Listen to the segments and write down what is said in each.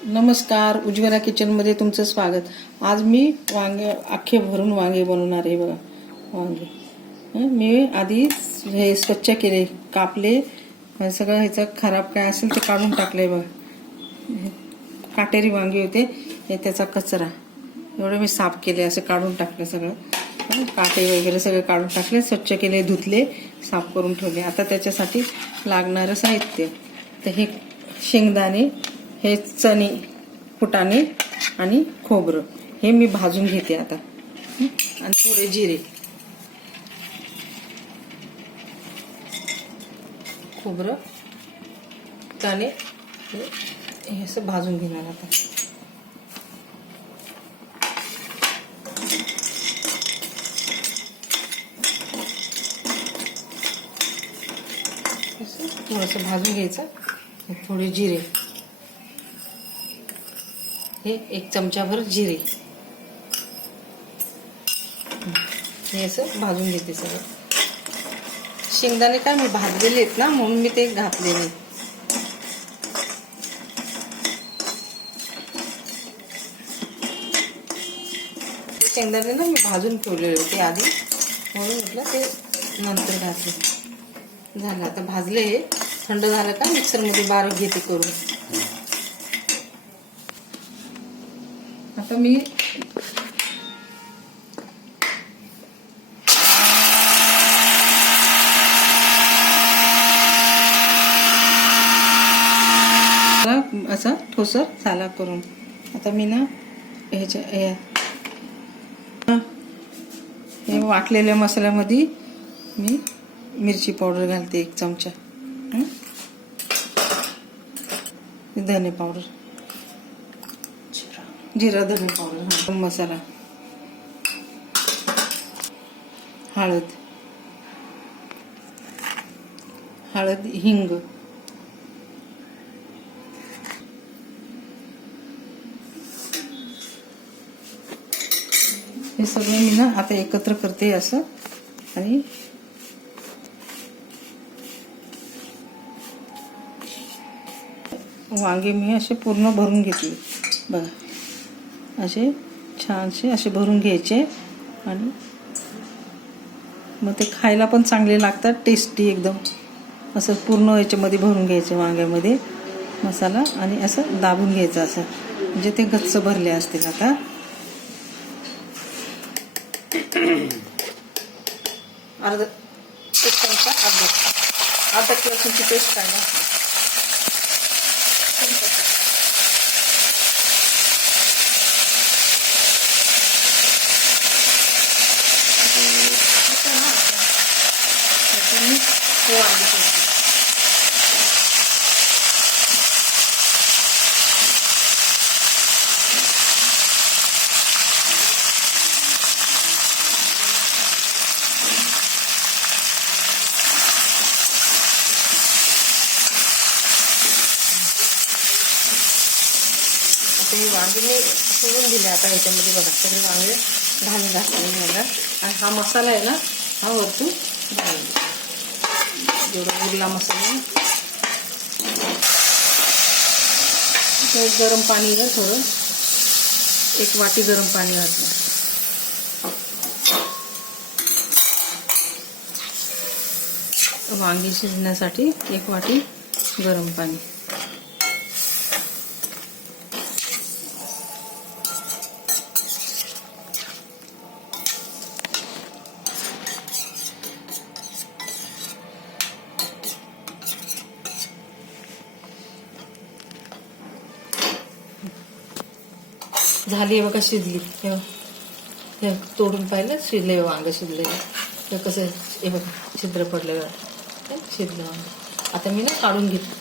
नमस्कार, उज्ज्वला किचनमध्ये तुमचं स्वागत. आज मी वांगे अख्खे भरून वांगे बनवणार आहे. बघा वांगे मी आधी हे स्वच्छ केले, कापले, सगळं ह्याचं खराब काय असेल ते काढून टाकले. बघा काटेरी वांगे होते, हे त्याचा कचरा एवढं मी साफ केले, असे काढून टाकले. सगळं काटे वगैरे सगळे काढून टाकले, स्वच्छ केले, धुतले, साफ करून ठेवले. आता त्याच्यासाठी लागणारं साहित्य तर हे शेंगदाणे, हे चणे, फुटाणे आणि खोबरं हे मी भाजून घेते आता. आणि थोडे जिरे, खोबरं, फुटाणे हे असं भाजून घेणार आता. थोडंसं भाजून घ्यायचं. थोडे जिरे, हे 1 चमचाभर जिरे, हे असं भाजून घेते सगळं. शेंगदाणे काय मी भाजलेले आहेत ना, म्हणून मी ते घातले नाही. शेंगदाणे ना मी भाजून ठेवलेले होते आधी, म्हणून म्हटलं ते नंतर घातले. झालं आता भाजले. हे थंड झालं का मिक्सरमध्ये बारीक घेते करून. आता मी असा ठोसर साला करून, आता मी ना ह्याच्या हे वाटलेल्या मसाल्यामध्ये मी मिरची पावडर घालते 1 चमचा, धने पावडर, जिरा धने पावडर, मसाला, हळद, हिंग, हे सगळं मी ना आता एकत्र करते असं. आणि वांगे मी असे पूर्ण भरून घेतले. बघा असे छानसे असे भरून घ्यायचे, आणि मग ते खायला पण चांगले लागतात, टेस्टी एकदम. असं पूर्ण याच्यामध्ये भरून घ्यायचे वांग्यामध्ये मसाला, आणि असं दाबून घ्यायचं असं, म्हणजे ते गच्च भरले असतील. आता अर्धा 1 चमचा अर्धा किलो लसूणची पेस्ट काढा. ते वांगे मी सोडून दिले. आता याच्यामध्ये बघा सगळे वांगे घालून घाला. आणि हा मसाला आहे ना, हा वरतून घालून जेवढा उरला मसाला. गरम पाणी घ्या, थोडं 1 वाटी गरम पाणी घातलं. वांगी शिजण्यासाठी 1 वाटी गरम पाणी. झाली बघा, शिजली. हे तोडून पाहिलं, शिजले वांग, शिजले. हे कसं हे बघा, छिद्र पडलं, शिजलं वांग. आता मी ना काढून घेते.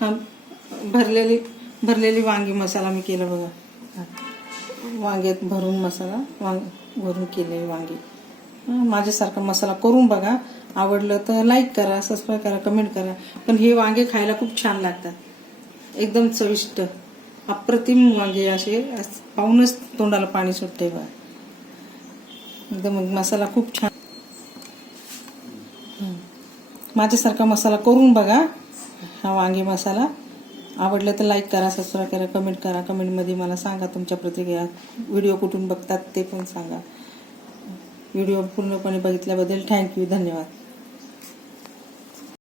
हा भरलेली वांगी मसाला मी केला बघा. वांग्यात भरून मसाला भरून केले वांगी. माझ्यासारखा मसाला करून बघा. आवडलं तर लाईक करा, सबस्क्राईब करा, कमेंट करा. पण हे वांगे खायला खूप छान लागतात, एकदम चविष्ट, अप्रतिम वांगे. असे पाहूनच तोंडाला पाणी सुटते बघा. एकदम मसाला खूप छान. माझ्यासारखा मसाला करून बघा. हा वांगी मसाला आवडला तर लाईक करा, सबस्क्राईब करा, कमेंट करा. कमेंटमध्ये मला सांगा तुमच्या प्रतिक्रिया. व्हिडिओ कुठून बघतात ते पण सांगा. व्हिडिओ पूर्णपणे बघितल्याबद्दल थँक्यू, धन्यवाद.